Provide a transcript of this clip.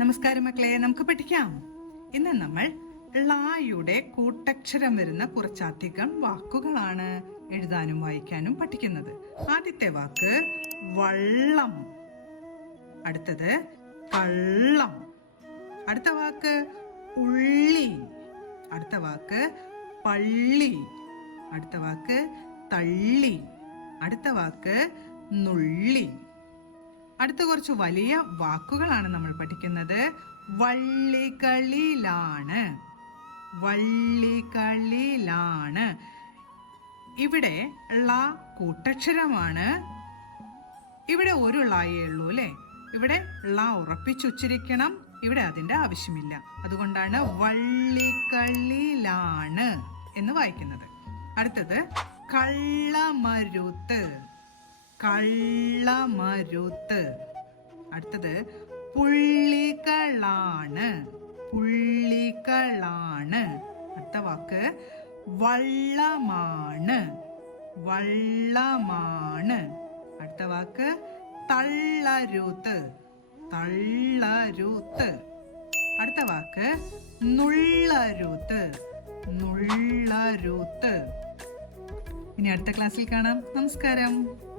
നമസ്കാരം മക്കളെ, നമുക്ക് പഠിക്കാം. ഇന്ന് നമ്മൾ ളയുടെ കൂട്ടക്ഷരം വരുന്ന കുറച്ചധികം വാക്കുകളാണ് എഴുതാനും വായിക്കാനും പഠിക്കുന്നത്. ആദ്യത്തെ വാക്ക് വള്ളം, അടുത്തത് കള്ളം, അടുത്ത വാക്ക് ഉള്ളി, അടുത്ത വാക്ക് പള്ളി, അടുത്ത വാക്ക് തള്ളി, അടുത്ത വാക്ക് നുള്ളി. അടുത്ത കുറച്ച് വലിയ വാക്കുകളാണ് നമ്മൾ പഠിക്കുന്നത്. വള്ളികളിലാണ്, വള്ളികളിലാണ്. ഇവിടെ ള കൂട്ടക്ഷരമാണ്. ഇവിടെ ഒരു ളയേ ഉള്ളൂ അല്ലെ. ഇവിടെ ള ഉറപ്പിച്ചുച്ചരിക്കണം. ഇവിടെ അതിന്റെ ആവശ്യമില്ല. അതുകൊണ്ടാണ് വള്ളികളിലാണ് എന്ന് വായിക്കുന്നത്. അടുത്തത് കള്ളമരുത്ത്, കള്ളമരുത്ത്. അടുത്തത് പുള്ളികളാണ്, പുള്ളികളാണ്. അടുത്ത വാക്ക് വള്ളമാണ്, വള്ളമാണ്. അടുത്ത വാക്ക് തള്ളരുത്ത്, തള്ളരുത്ത്. അടുത്ത വാക്ക് നുള്ളരുത്ത്, നുള്ളരുത്ത്. ഇനി അടുത്ത ക്ലാസ്സിൽ കാണാം. നമസ്കാരം.